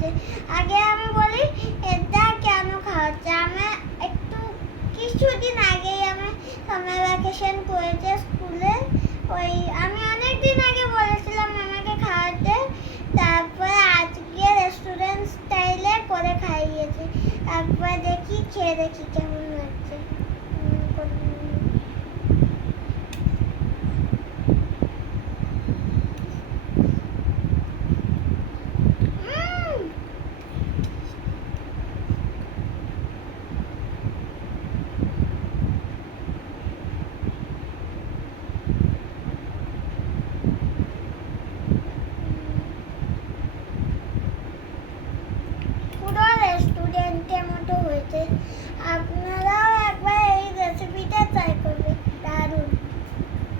খাওয়াচ্ছে। আগে আমি বলি এটা কেন খাওয়াচ্ছে। আমি একটু কিছুদিন আগেই আমি সামার ভ্যাকেশন করেছে স্কুলে, ওই আমি অনেকদিন আগে বলেছিলাম আমাকে খাওয়াতে, তারপরে আজকে রেস্টুরেন্ট স্টাইলে করে খাইয়েছে। তারপরে খেয়ে দেখি কেমন লাগছে।